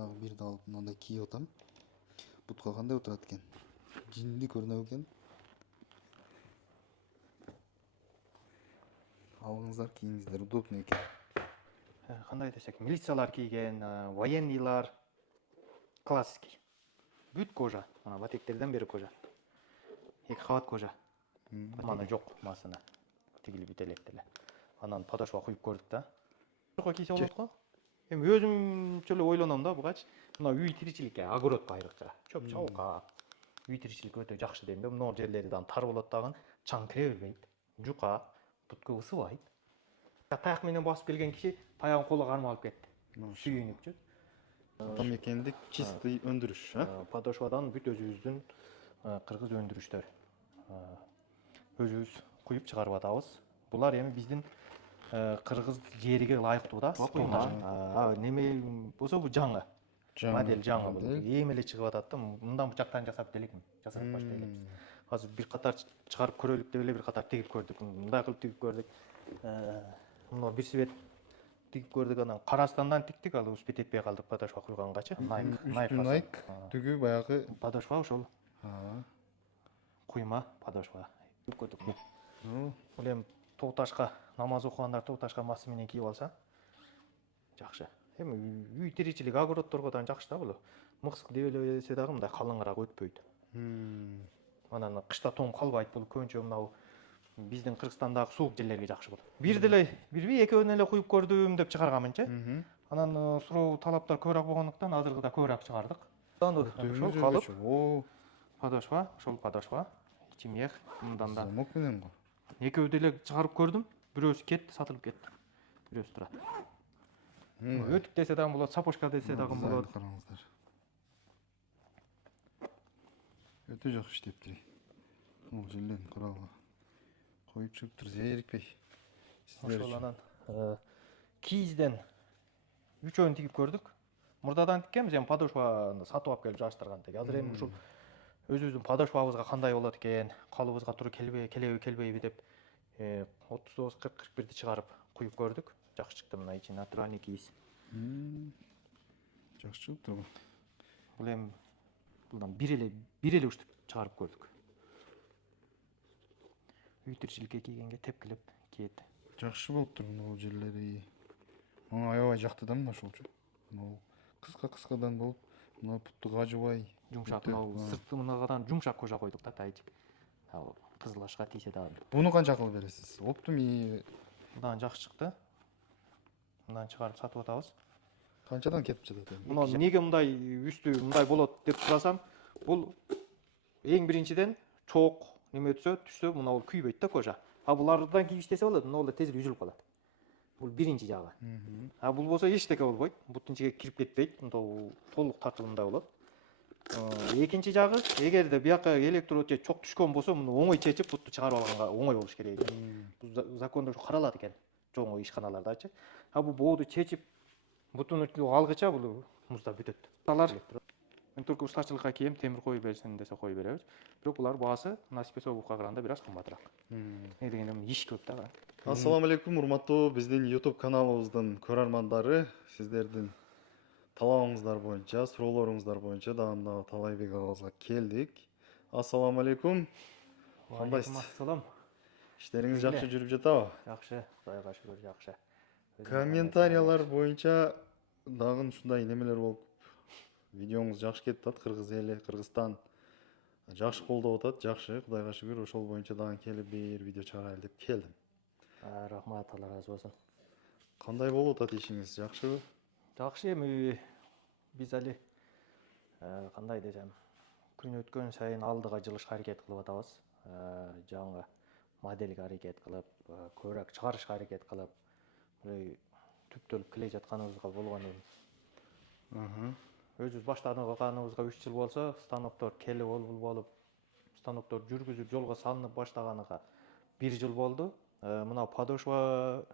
дагы бирди алып мындай кийип атам. Бутка кандай отурат экен? Жинди көрүнөт экен. Алыңыздар, кийиңиздер, удобный экен. Кандай десек, милициялар кийген, военныйлар, классикий. Бүт кожа, ана батектерден бери кожа. Эки кабат кожа. Мана жок масына. Тигил бүт элек эле. Анан подошва куюп көрдүк да. Жокко кийсе болот го. Эми өзүмчө эле ойлоном да бугачы. Мына үй тиричиликке огород айрыкча. Чөп чалка. Үй тиричилик өтө жакшы дейм да. Мына жерлери дагы тар болот дагы. Чаң кире бербейт. Жука, бутка ысыбайт. Таяк менен басып келген киши таягын колу кармалып кетти. Сүйүнүп. Атамекендик чистый өндүрүш, Подошвадан бүт өзүбүздүн кыргыз өндүрүштөр. Өзүбүз куюп чыгарып атабыз. Булар эми биздин кыргыз жериге ылайыктуу да. Неме болсо бул жаңы. Модель жаңы бул. Эми эле чыгып атат да. Мындан бычактан жасап делекми? Жасап баштай элебиз. Азыр бир катар чыгарып көрөлүк деп эле бир катар тигип көрдүк. Мындай кылып тигип көрдүк. Мына бир свет тигип көрдүк, анан Карастандан тиктик, ал успеть этпей калдык подошва куйгангачы. Найк түгү баягы подошва ошол. Куйма подошва тигип көрдүк. Бул эми тоо ташка намаз окугандар тоо ташка масы менен кийип алса жакшы. Эми үй тиричилик огородторго да жакшы да бул. Мыксык дебелесе дагы мындай калыңыраак өтпөйт. Анан кышта тоң калбайт, бул көбүнчө мынау биздин Кыргызстандагы суук жерлерге жакшы болот. Бир деле, бирби экөөнү эле куюп көрдүм деп чыгарганмынчы. Анан суроо талаптар көбүрөөк болгондуктан азыркыда көбүрөөк чыгардык. Ошол калып. Подошва, ошол подошва. Ичи мех, мындан да. Замок менен го. Экөө деле чыгарып көрдүм. Бирөөсү кетти, сатылып кетти. Бирөөсү турат. Өтүк десе дагы болот, сапожка десе дагы болот. Караңыздар. Өтө жакшы иштептир. Бул жерлерин карагыла. Коюп чыгыптыр, зерикпей. Ошол анан кийизден үчөөнү тигип көрдүк. Мурдадан тиккенбиз, эми подошваны сатып алып келип жаштырган. Азыр эми ушул өзүбүздүн подошвабызга кандай болот экен, калыбыбызга туура келбейби деп 39-40-41ди чыгарып куюп көрдүк. Жакшы чыкты, мына ичи натуральный кийиз. Жакшы чыгыптыр бул. Бул эми булдан бир эле уштуп чыгарып көрдүк. Үй тиричиликке кийгенге тепкилеп кийет. Жакшы болуптур бул жерлери. Мага аябай жакты да мына ошолчу. Мына кыска-кыскадан болуп, мына бутту кажыбай, Жумшак, мына сырты мынagadan жумшак кожа койдук да, тайчы. Кызыл ашка тийсе дагы. Буну канча кылып бересиз? Оптуми. Мындан жакшы чыкты. Мындан чыгарып сатып атабыз. Канчадан кетип жатат эми? Мына неге мындай үстү мындай болот деп сурасам, бул эң биринчиден чоок неме түшсө мына бул күйбөйт да кожа. Булардан кийип иштесе болот, мына бул тез үзүлүп калат. Бул биринчи жагы. Бул болсо эчтеке болбойт, буттун ичиге кирип кетпейт, мындай толук тартылымдай болот. Экинчи жагы, эгерде бияка электрод же чок түшкөн болсо, муну оңой чечип, бутту чыгарып алганга оңой болуш керек экен. Бул закондо каралат экен, чоң ишканалардачы. Бул бооду чечип, буттун алгыча бул музда бүтөт. Алар только устачылыкка кийим, темир кое берсин десе кое беребиз. Бирок булар баасы насипе собукка караганда бир аз кымбатыраак. Не дегенде иш көп да. Ассаламу алейкум, урматтуу биздин YouTube каналыбыздын көрөрмандары. Сиздердин талабыңыздар боюнча, суроолоруңуздар боюнча дагы мына Талайбек агабызга келдик. Ассаламу алейкум. Кандайсыз? Ассалам. Иштериңиз жакшы жүрүп жатабы? Жакшы, Кудайга шүгүр, жакшы. Комментариялар боюнча дагы ушундай немелер болуп, видеоңуз жакшы кетип атат, кыргыз эли, Кыргызстан жакшы колдоп атат, жакшы, Кудайга шүгүр. Ошол боюнча дагы келип бир видео чыгарайлы деп келдим. Рахмат, Алла разы болсун. Кандай болуп атат ишиңиз, жакшыбы? Жакшы, эми биз али кандай десем, күн өткөн сайын алдыга жылышка аракет кылып атабыз. Жаңы модельге аракет кылып, көбүрөөк чыгарышка аракет кылып, түптөлүп келе жатканыбызга болгон эми. Өзүбүз баштаганыбызга 3 жыл болсо, станоктор келип болуп, станоктор жүргүзүп жолго салынып баштаганга 1 жыл болду. Мына подошва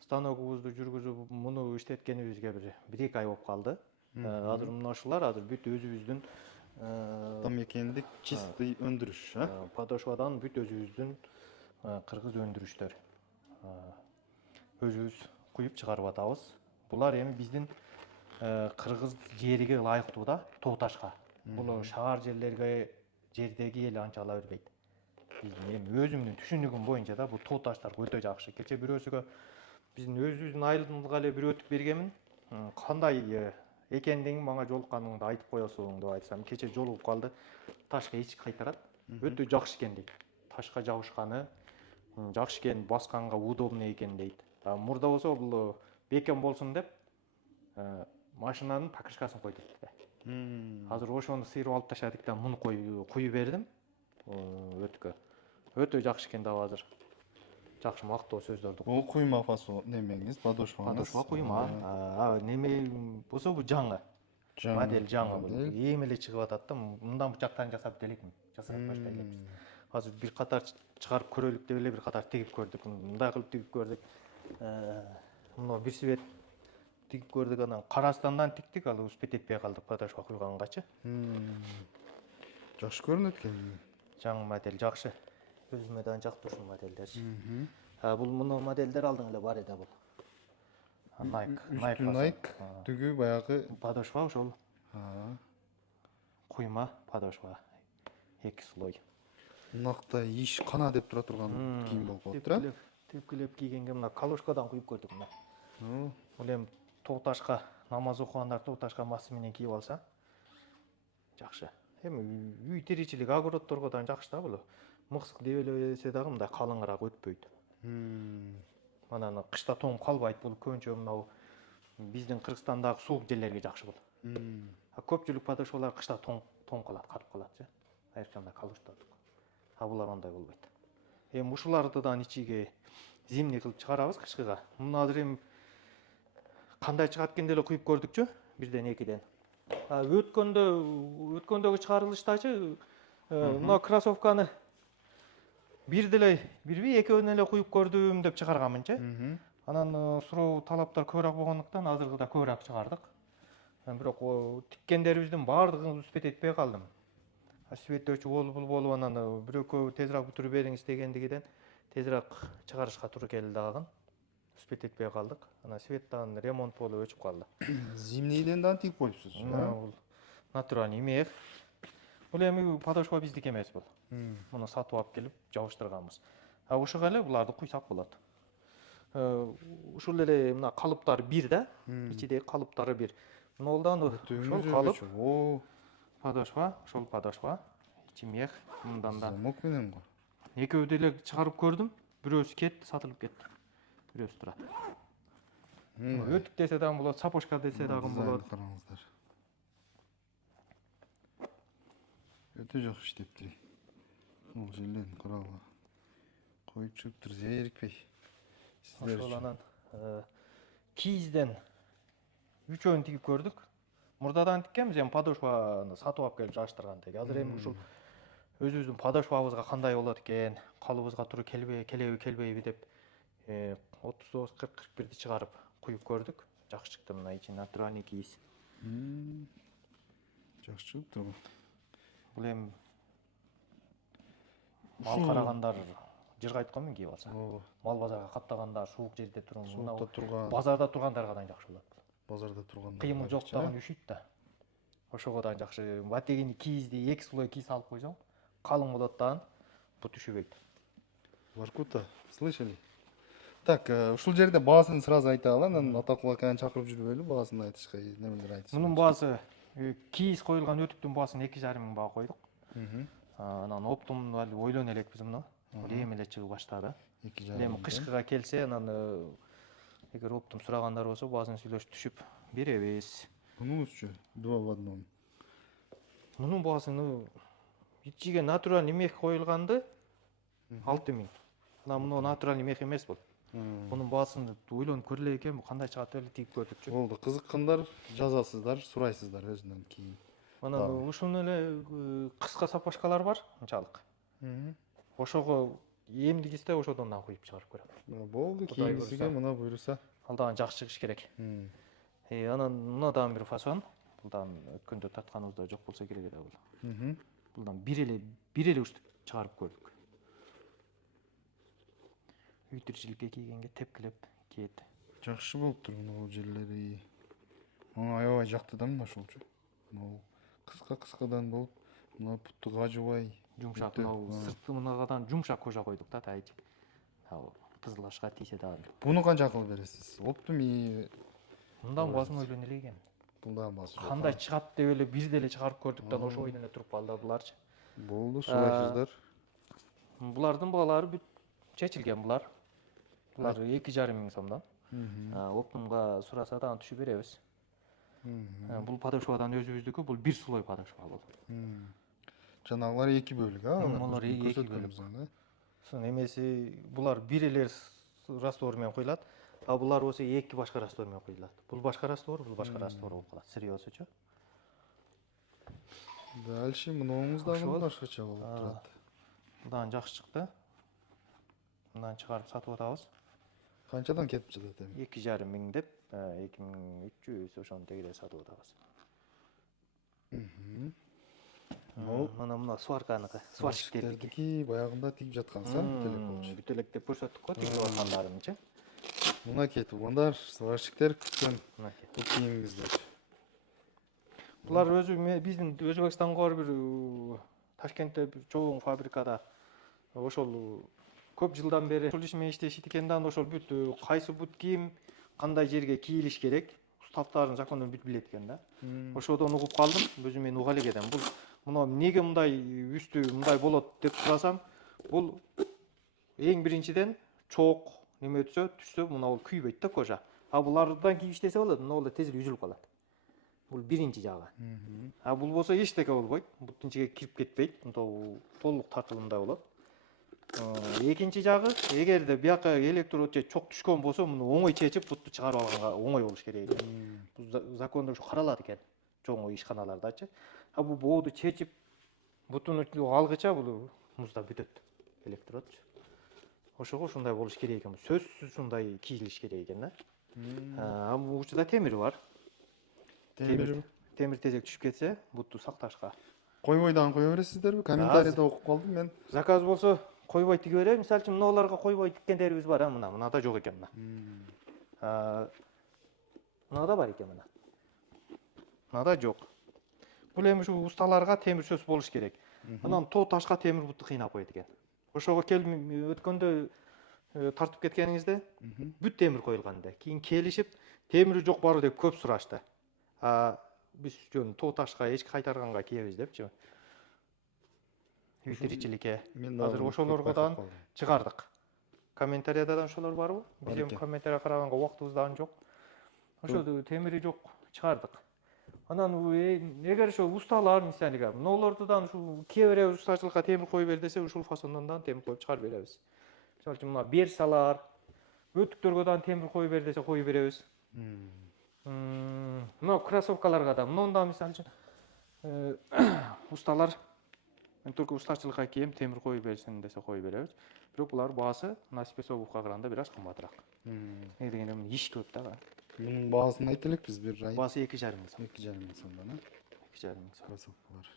станогубузду жүргүзүп, муну иштеткенибизге бир 1-2 ай болуп калды. Азыр мына ушулар азыр бүт өзүбүздүн Атамекендик чистый өндүрүш, подошвадан бүт өзүбүздүн кыргыз өндүрүштөр. Өзүбүз куюп чыгарып атабыз. Булар эми биздин кыргыз жериге ылайыктуу да, тоо ташка. Бул шаар жердеги эл анча ала бербейт. Биздин эми өзүмдүн түшүнүгүм боюнча да, бул тоо таштар өтө жакшы. Кече бирөөсүгө биздин өзүбүздүн айылымызга эле бир өтүп бергенмин. Кандай экендигин мага жолукканыңды айтып коесуң деп айтсам, кече жолугуп калды. Ташка эч кайтарат. Өтө жакшы экен дейт. Ташка жабышканы жакшы экен, басканга удобный экен дейт. Мурда болсо бул бекем болсун деп машинанын покрышкасын койдук. Азыр ошону сыйрып алып ташадык да, муну куюп бердим өткө. Өтө жакшы экен дагы азыр. Жакшы мактоо сөздөрдү. Бул куйма немеңиз, подошваңыз. Подошва куйма. Неме болсо бул жаңы. Модель жаңы бул. Эми эле чыгып атат да, мындан бычактарын жасап делекмин. Жасап баштай элекпиз. Азыр бир катар чыгарып көрөлүк деп эле бир катар тигип көрдүк. Мындай кылып тигип көрдүк. Мына бир свет тигип көрдүк, анан Карастандан тиктик, ал успеть этпей калдык подошва куйгангачы. Жакшы көрүнөт экен. Жаңы модель жакшы. Өзүмө да жактуу ушул модельдер. Бул муну модельдер алдың эле бар эди бул. Nike түгү баягы подошва ошол. Куйма подошва. 2 слой. Мынакта иш кана деп тура турган кийим болуп калат да. Тепкилеп кийгенге мына калошкадан куюп көрдүк мына. Бул эми тоо ташка намаз окугандар тоо ташка массы менен кийип алса жакшы. Эми үй тиричилик огороддорго да жакшы да бул. Мыксык деп эле эсе дагы мындай калыңыраак өтпөйт. Манан кышта тоңуп калбайт. Бул көбүнчө мынау биздин Кыргызстандагы суук жерлерге жакшы бул. Көпчүлүк подошвалар кышта тоң калат, катып калат. Айрыкча калыштардык. Булар андай болбойт. Эми ушулардан ичиге зимний кылып чыгарабыз кышкыга. Муну азыр эми кандай чыгат экен деле куюп көрдүкчү, бирден экиден. Өткөндөгү чыгарылыштачы мына кроссовканы бир бирби экөөнү эле куюп көрдүм деп чыгарганмынчы. Анан суроо талаптар көбүрөөк болгондуктан азыркыда көбүрөөк чыгардык. Бирок тиккендерибиздин баардыгын успеть этпей калдым. Светтөөчү болуп анан бирөкөө тезирээк бүтүрүп бериңиз дегендигиден тезирээк чыгарышка туура келди дагы. Успеть этпей калдык. Анан светтан ремонт болуп өчүп калды. Зимнийден дагы тигип коюпсуз. Бул натуральный мех. Бул эми подошва биздики эмес бул. Муну сатып алып келип жабыштырганбыз. Ошого эле буларды куйсак болот. Ушул эле мына калыптары бир да. Ичидеги калыптары бир. Мынолдан ошол калып. Подошва, ошол подошва. Ичи мех. Мындан да. Замок менен го. Экөө деле чыгарып көрдүм. Бирөөсү кетти, сатылып кетти. Бирөөсү турат. Өтүк десе дагы болот, сапожка десе дагы болот. Караңыздар. Өтө жакшы иштептир. Бул жерлерин карагыла. Коюп чыгыптыр, зерикпей. Ошол анан кийизден үчөөнү тигип көрдүк. Мурдадан тиккенбиз, эми подошваны сатып алып келип жабыштырган. Азыр эми ушул өзүбүздүн подошвабызга кандай болот экен, калыбыбызга туура келбейби деп 39-40-41ди чыгарып куюп көрдүк. Жакшы чыкты, мына ичи натуральный кийиз. Жакшы чыгыптыр бул. Бул эми мал карагандар жыргайт го мен кийип алса. Мал базарга каттагандар, суук жерде турган, базарда тургандарга да жакшы болот. Базарда тургандар. Кыймыл жок дагы üşүйт да. Ошого да жакшы. Батегини кийизди 2 слой кийиз алып койсоң, калың болот дагы, бут üşүбөйт. Воркута, слышали? Так, ушул жерде баасын сразу айта алам. Анан Атакул аканы чакырып жүрбөйлү, баасын айтышка, немелер айтышса. Мунун баасы кийиз коюлган өтүктүн баасын 2,5 миң баа койдук. Анан оптум ойлоно элекпиз муну. Эми эле чыгып баштады. Эми кышкыга келсе, анан эгер оптум сурагандар болсо, баасын сүйлөшүп түшүп беребиз. Мунусучу 2 в 1. Мунун баасын ичиге натуральный мех коюлганды 6 миң. Анан муну натуральный мех эмес бул. Мунун баасын ойлонуп көрөлө экен, бу кандай чыгат деп эле тигип көрдүкчү. Болду, кызыккандар жазасыздар, сурайсыздар өзүнөн кийин. Анан ушуну эле кыска сапожкалар бар, мынчалык. Ошого эмдигизде ошодон да куюп чыгарып көрөм. Болду, кийинкисиге мына буйруса. Ал дагы жакшы чыгыш керек. Анан мына дагы бир фасон. Бул дагы өткөндө татканыбызда жок болсо керек да бул. Булдан бир эле уштуп чыгарып көрдүк. Үй тиричиликке кийгенге тепкилеп кийет. Жакшы болуптур мына жерлери. Аябай жакты да мына ошолчу. Могу кыска болуп, мына бутту кажыбай. Жумшак, өтө, мына сырты мынagadan жумшак кожа койдук да тайчы. Кызыл ашка тийсе дагы. Буну канча акыл бересиз? Оптуми Мындан басым ойлоно эле экен. бул дагы басы жок. Кандай чыгат деп эле бир деле чыгарып көрдүк да ошо ойдон эле туруп калды да буларчы. Болду, сурайсыздар. Булардын баалары бүт чечилген булар. Булар 2,5 миң сомдон. Оптумга сураса дагы түшүп беребиз. Бул подошвадан өзүбүздүкү, бул бир слой подошва бул. Жанагылар 2 бөлүк, Алар 2 бөлүк. Эмеси булар бир эле раствор менен коюлат, а булар болсо 2 башка раствор менен коюлат. Бул башка раствор, бул башка раствор болуп калат. Сырьёсучу. Дальше мынауңуз дагы башкача болуп турат. Мындан жакшы чыкты. Мындан чыгарып сатып атабыз. Канчадан кетип жатат эми? 2,5 миң деп, 2300 ошону тегиде сатып атабыз. Мына сварканыкы, сварщиктердики баягында тигип жаткансыз, бүтөлөк болчу. Бүтөлөк деп көрсөттүк го, тигип аткандарымчы. Мына кетип алгандар, сварщиктер күткөн бул кийимиңиздер. Булар биздин Өзбекстанга бар бир Ташкентте бир чоң фабрикада ошол көп жылдан бери ошол иш менен иштешит экен да, ошол бүт кайсы бут кийим кандай жерге кийилиш керек, уставтарын закондон бүт билет экен да. Ошодон угуп калдым, өзүм мен уга элек эдем. Бул мына эмнеге мындай үстү мындай болот деп сурасам, бул эң биринчиден чоок неме түшсө мына бул күйбөйт да кожа. А булардан кийип иштесе болот, мына бул тез эле үзүлүп калат. Бул биринчи жагы. А бул болсо эчтеке болбойт, буттун ичиге кирип кетпейт, толук тартылымдай болот. Экинчи жагы, эгерде бияка электрод же чок түшкөн болсо, муну оңой чечип бутту чыгарып алганга оңой болуш керек экен. Бул закондо ушу каралат экен, чоң ишканалардачы. А бул бооду чечип, буттун алгыча бул музда бүтөт электродчу. Ошого ушундай болуш керек экен. Сөзсүз ушундай кийилиш керек экен да. А бул учурда темир бар. Темир тезек түшүп кетсе, бутту сакташка. Койбой дагы кое бересиздерби? Комментарийде окуп калдым мен. Заказ болсо койбой тиге берем. Мисалы үчүн мыналарга койбой тиккендерибиз бар, мынада жок экен мына. Мынада бар экен мына. Мынада жок. Бул эми ушу усталарга темир сөз болуш керек. Анан тоо ташка темир бутту кыйнап коет экен. Ошого келип өткөндө тартып кеткениңизде бүт темир коюлган да. Кийин келишип, темири жок барбы деп көп сурашты. Биз жөн тоо ташка эч кайтарганга киебиз депчи. Үй тиричиликке. Азыр ошолоргодан чыгардык. Комментарияда ошолор барбы? Биз эми комментария караганга убактыбыз дагы жок. Ошол темири жок чыгардык. Анан эгер ошо усталар мисалыга, мыналардан ушу кие беребиз, устачылыкка темир кое бер десе, ушул фасондон дагы темир коюп чыгарып беребиз. Мисалы үчүн мына берсалар, өтүктөргө дагы темир кое бер десе коюп беребиз. Мына кроссовкаларга да, мындан мисалы үчүн усталар мен только устачылыкка кийем, темир коюп берсин десе коюп беребиз. Бирок булар баасы мына спецобувка караганда бир аз кымбатыраак. Эмне дегенде иш көп да. Bunun bağısını ayt элек биз бир ай. Баасы 2,5 миң сом. 2,5 миң сомдон, 2,5 миң сом. Кроссовкалар.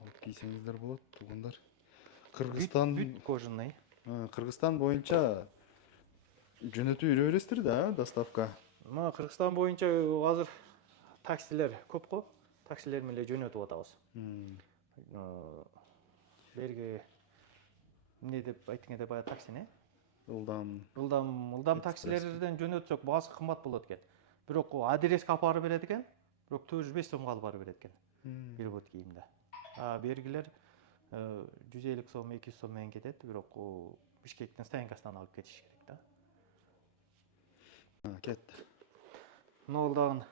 Алып кийсеңиздер болот, туугандар. Кыргызстан бүт кожаный. Кыргызстан боюнча жөнөтүү жүрө бересиздер да, доставка. Мына Кыргызстан боюнча азыр таксилер көп го. Таксилер менен жөнөтүп атабыз. Берги эмне деп айттыңар деп бая таксини? Ылдам таксилерден жөнөтсөк баасы кымбат болот экен. Бирок адреске алып барып берет экен. Бирок 405 сомго алып барып берет экен. Бир бут кийимде. Бергилер 150 сом, 200 сом менен кетет. Бирок Бишкектин стоянкасынан алып кетиш керек да. Кетти. Мына дагы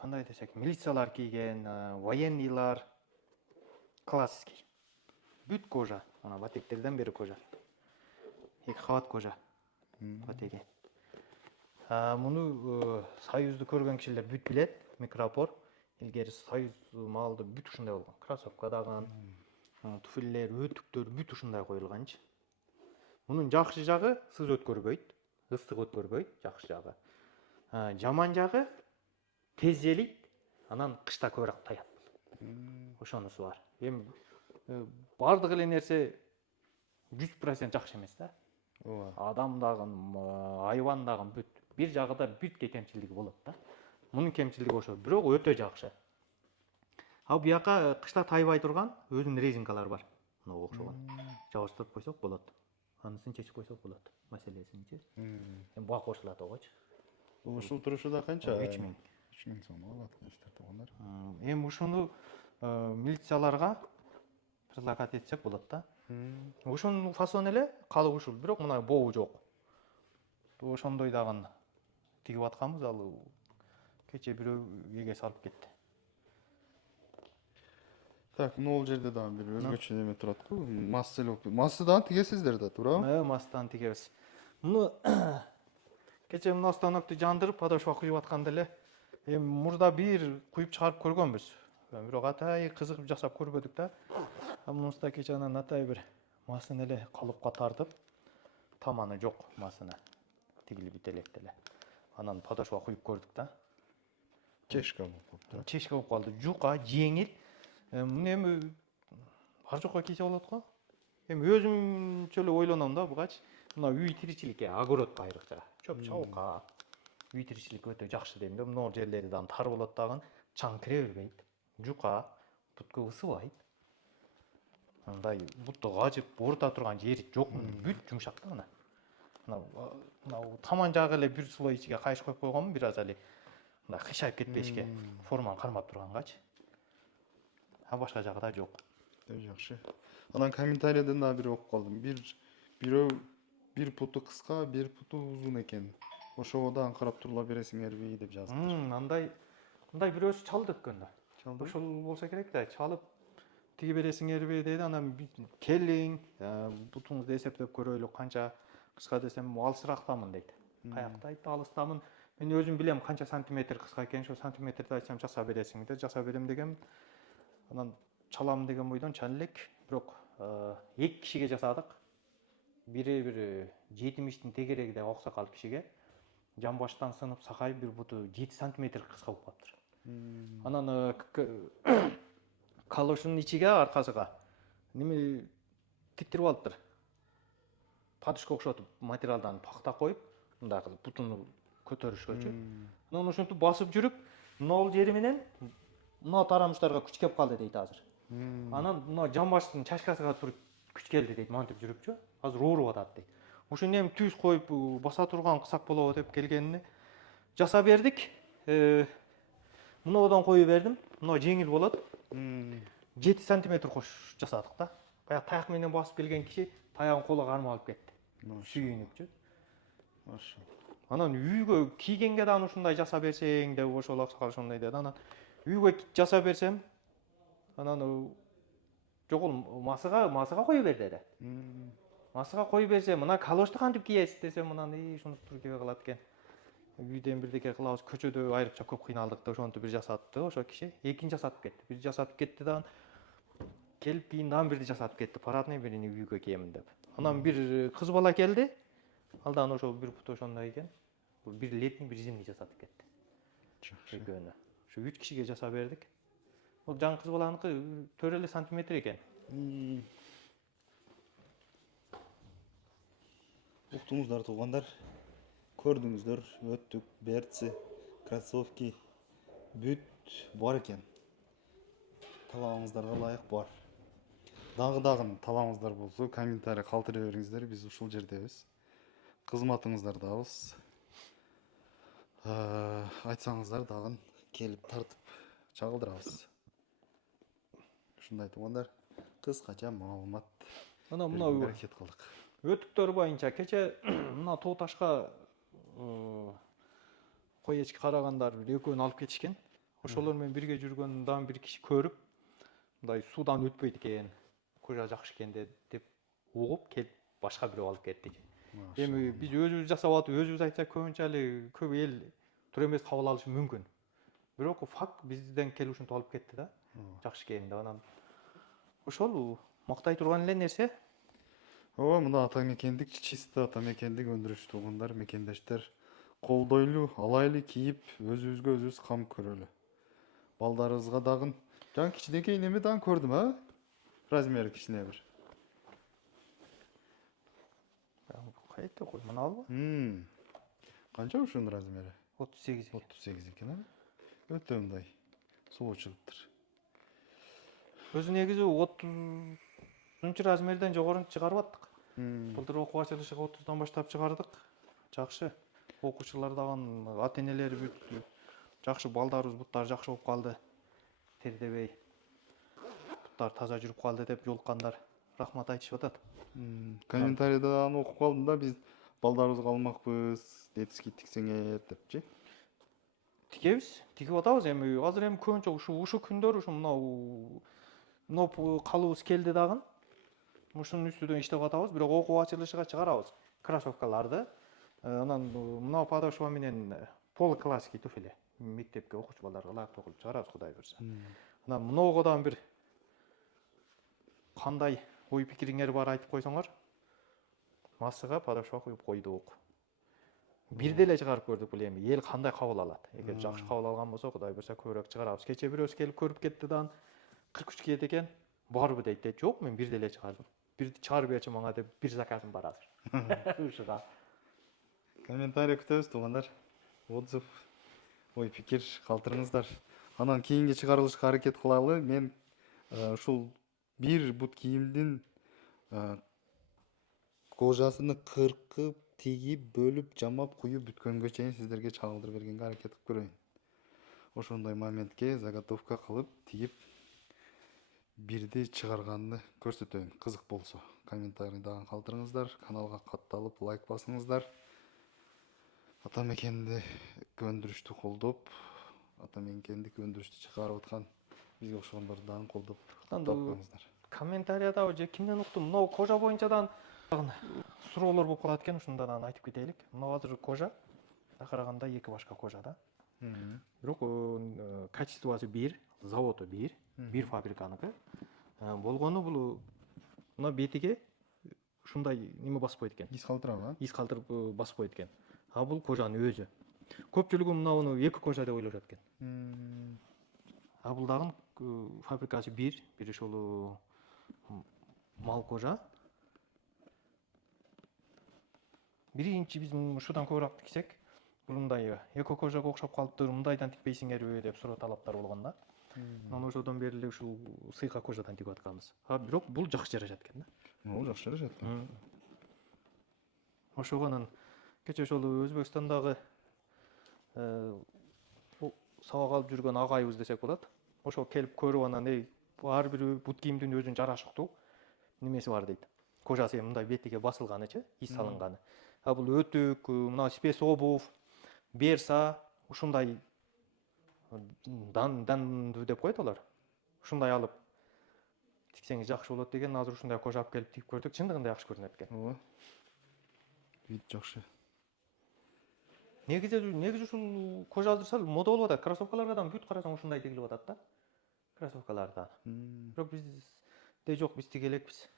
кандай десек, милициялар кийген, военныйлар, классский. Бүт кожа, ана батектерден бери кожа. 2 кабат кожа. Батеги. Муну Союзду көргөн кишилер бүт билет, микропор. Илгери Союз маалда бүт ушундай болгон. Кроссовка дагы, туфеллер, өтүктөр бүт ушундай коюлганчы. Мунун жакшы жагы сыз өткөрбөйт, ыстык өткөрбөйт, жакшы жагы. Жаман жагы тез желийт, анан кышта көбүрөөк таят. Ошонусу бар. Эми бардык эле нерсе 100% жакшы эмес да. Адам дагы, айбан дагы бүт бир жагында бирке кемчилиги болот да. Мунун кемчилиги ошо, бирок өтө жакшы. Ал бияка кышта тайбай турган өзүнүн резинкалары бар. Мына окшогон. Жабыштырып койсок болот. Анысын чечип койсок болот. Маселесинчи. Эми буга кошулат огочу. Ушул турушуда канча? 3000. 3000 сом алат кыштар туугандар. Эми ушуну милицияларга предлагать этсек болот да. Ушунун фасону эле калып ушул, бирок мына боу жок. Ошондой дагы тигип атканбыз, ал кече бирөө эгес алып кетти. Так, могул жерде дагы бир өзгөчө неме турат го. Масса эле болуп. Массадан тигесиздер да, туурабы? Мастан тигебиз. Муну кече мына станокту жандырып, подошва куюп атканда эле эми мурда бир куюп чыгарып көргөнбүз. Бирок атай кызыгып жасап көрбөдүк да. Мунуста кече анан атай бир масын эле калыпка тартып, таманы жок масына. Тигилип бителек эле. Анан подошва куюп көрдүк да. Чешка болуп калыптыр. Чешка болуп калды. Жука, жеңил. Муну эми бар жокко кийсе болот го. Эми өзүмчө эле ойлоном да бугачы. Мына үй тиричиликке огородко айрыкча. Чөп чабыкка. Үй тиричилик өтө жакшы дейм да. Мына жерлери дагы тар болот дагы. Чаң кире бербейт. Жука, бутка ысыбайт. Андай бутты кажып орта турган жери жок. Бүт жумшак да мына. Мына таман жагы эле бир слой ичиге кайыш коюп койгонмун, бир аз эле мындай кыйшайып кетпешке, форманы кармап тургангачы. А башка жагы да жок. Жакшы. Анан комментарийден дагы бир окуп калдым. Бирөө бир путу кыска, бир путу узун экен. Ошого да карап турула бересиңерби деп жазыптыр. Мындай бирөөсү чалды өткөндө. Чалды. Ошол болсо керек да, чалып тиги бересиңерби деди. Анан келиң, бутуңузду эсептеп көрөлү, канча кыска десем, алысырактамын дейт. Каякта айтты, алыстамын. Мен өзүм билем канча сантиметр кыска экен, ошо сантиметрди айтсам жасап бересиң деп жасап берем дегем. Анан чалам деген бойдон чала элек, бирок 2 кишиге жасадык. Бири бир 70-тин тегерегидеги оксакал кишиге жамбаштан сынып сакайып бир буту 7 сантиметр кыска болуп калыптыр. Анан калошунун ичиге аркасыга неме тиктирип алыптыр. Подушка окшотуп материалдан пакта коюп, мындай кылып бутуну көтөрүшкөчү. Анан ошентип басып жүрүп, мына жери менен мына тарамыштарга күч кеп калды дейт азыр. Анан мына жамбаштын чачкасыга туруп күч келди дейт, мантип жүрүпчү. Азыр ооруп атат дейт. Ошону эми түз коюп баса турган кысак болобу деп келгенине жасап бердик. Мынодон кою бердим. Мына жеңил болот. 7 сантиметр кош жасадык да. Баягы таяк менен басып келген киши таягын колго кармап алып кетти. Сүйүнүпчү. Маша. Анан үйгө кийгенге дагы ушундай жасап берсең деп ошол аксакал ошондой деди. Анан үйгө жасап берсем, анан жок масыга кое бер деди. Масыга кое берсе, мына калошту кантип кийесиз десем, анан ушуну туруп кие калат экен. Үйдөн бирдеке кылабыз, көчөдө айрыкча көп кыйналдык да ошонтип бир жасатты ошо киши. Экинчи жасатып кетти. Бир жасатып кетти дагы келип кийин дагы бирди жасатып кетти. Парадный бирини үйгө киемин деп. Анан бир кыз бала келди. Ал дагы ошол бир пут ошондой экен. Бир летний, бир зимний жасатып кетти. Жакшы. Экөөнү. Ошо 3 кишиге жасап бердик. Ол жаңы кыз баланыкы 4 сантиметр экен. Уктуңуздар туугандар, көрдүңүздөр, өттүк, берци, кроссовки бүт бар экен. Талабыңыздарга ылайык бар. Дагы талабыңыздар болсо, комментарий калтыра бериңиздер, биз ушул жердебиз. Кызматыңыздардабыз. Айтсаңыздар дагы келип тартып чагылдырабыз. Ушундай туугандар, кыскача маалымат Мына аракет кылдык. өтүктөр боюнча кече мына тоо ташка кой эчки карагандар бир экөөнү алып кетишкен. Ошолор менен бирге жүргөн дагы бир киши көрүп, мындай суудан өтпөйт экен, кожа жакшы экен деп угуп келип башка бирөө алып кетти. Эми биз өзүбүз жасап атып, өзүбүз айтсак көбүнчө эле көп эл туура эмес кабыл алышы мүмкүн. Бирок факт бизден келип ушинтип алып кетти да. Жакшы экен деп анан ошол мактай турган эле нерсе. Ооба, мына ата мекендик, чисто ата мекендик өндүрүш туугандар, мекендештер колдойлу, алайлы кийип, өзүбүзгө өзүбүз кам көрөлү. Балдарыбызга дагы жан кичинекей неме дагы көрдүм, размери кичине бир. Кайда кой, мына албы? Канча ушунун размери? 38. 38 экен, а? Өтө мындай сулуу чыгыптыр. Өзү негизи 30 размерден жогору чыгарып аттык. Былтыр окуу ачылышыга 30дан баштап чыгардык. Жакшы. Окуучулар дагы ата-энелери бүт жакшы, балдарыбыз буттары жакшы болуп калды. Тердебей. Буттар таза жүрүп калды деп жолуккандар рахмат айтышып атат. Комментарийда аны окуп калдым да, биз балдарыбызга алмакпыз, детский тиксеңер депчи. Тигебиз, тигип атабыз. Азыр көбүнчө ушу күндөр мынау калыбыз келди дагы. Ушунун үстүнөн иштеп атабыз, бирок окуу ачылышыга чыгарабыз кроссовкаларды. Анан мынау подошва менен поло классикий туфли мектепке окуучу балдарга ылайыктуу кылып чыгарабыз, Кудай буйрса. Анан мынауга дагы бир кандай ой пикириңер бар айтып койсоңор. Массага подошва куюп койдук. Бирде эле чыгарып көрдүк, бул эми эл кандай кабыл алат. Эгер жакшы кабыл алган болсо, Кудай буйрса көбүрөөк чыгарабыз. Кече бирөөсү келип көрүп кетти да, 43 кийет экен. Барбы дейт. Жок, мен бирде эле чыгардым. Бирди чыгарып берчи мага деп бир заказым бар азыр. Ушуга. Комментарий күтөбүз туугандар. Отзыв, ой пикир калтырыңыздар. Анан кийинги чыгарылышка аракет кылалы. Мен ушул бир бут кийимдин кожасыны кыркып, тигип, бөлүп, жамап, куюп бүткөнгө чейин сиздерге чагылдырып бергенге аракет кылып көрөйүн. Ошондой моментке заготовка кылып, тигип, бирди чыгарганды көрсөтөйүн. Кызык болсо, комментарий дагы калтырыңыздар, каналга катталып, лайк басыңыздар. Атамекенди өндүрүштү колдоп, атамекендик өндүрүштү чыгарып аткан бизге окшогондорду дагы колдоп катталыңыздар. Комментарийда же кимден уктум, мынау кожа боюнча суроолор болуп калат экен, ушундан айтып кетелик. Мынау азыр кожа, караганда 2 башка кожа да. Бирок качествосу бир, заводу бир фабриканыкы. Болгону бул мына бетиге ушундай неме басып койт экен. Из калтырабы? Из калтырып басып койт экен. А бул кожанын өзү. Көпчүлүгү мынауну 2 кожа деп ойлошот экен. А бул дагы фабрикасы бир ушул мал кожа. Биринчи биз ушудан көбүрөөк тиксек, бул мындай эко кожага окшоп калыптыр, мындайдан тикпейсиңерби деп суроо талаптар болгон да. Анан ошодон бери эле ушул сыйка кожадан тигип атканбыз. А бирок бул жакшы жарашат экен да. Бул жакшы жарашат. Ошого анан кече ошол Өзбекстандагы сабак алып жүргөн агайыбыз десек болот. Ошол келип көрүп анан ар бир бут кийимдин өзүнүн жарашыктуу немеси бар дейт. Кожасы мындай бетиге басылганычы, из салынганы. А бул өтүк, мына спец обувь, берса, ушундай дандуу деп коет алар. Ушундай алып тиксеңиз жакшы болот деген. Азыр ушундай кожа алып келип тигип көрдүк. Чындыгында жакшы көрүнөт экен. Ооба. Вид жакшы. Негизи ушул кожа азыр сал мода болуп атат. Кроссовкаларга да бүт карасаң ушундай тигилип атат да. Кроссовкаларда. Бирок бизде жок, биз тиге элекпиз.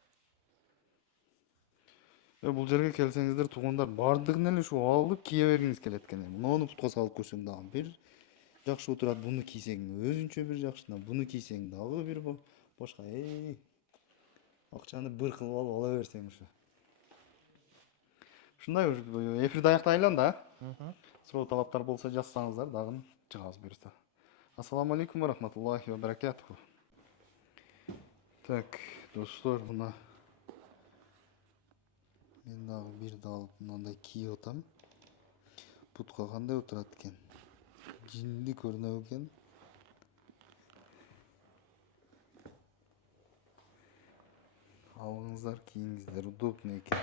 Бул жерге келсеңиздер туугандар, бардыгын эле ушу алып кие бергиңиз келет экен. Муну бутка салып көрсөң дагы бир жакшы болуп турат. Буну кийсең өзүнчө бир жакшы, буну кийсең дагы бир башка. Акчаны быр кылып алып ала берсең ушу. Ушундай эфирди аяктайлы анда. Суроо талаптар болсо жазсаңыздар дагы чыгабыз буюрса. Ассаламу алейкум ва рахматуллахи ва баракатуху. Так, достор, мына мен дагы бирди алып мындай кийип атам. Бутка кандай болуп турат экен? Жинди көрүнөт экен. Алыңыздар, кийиңиздер, удобный экен.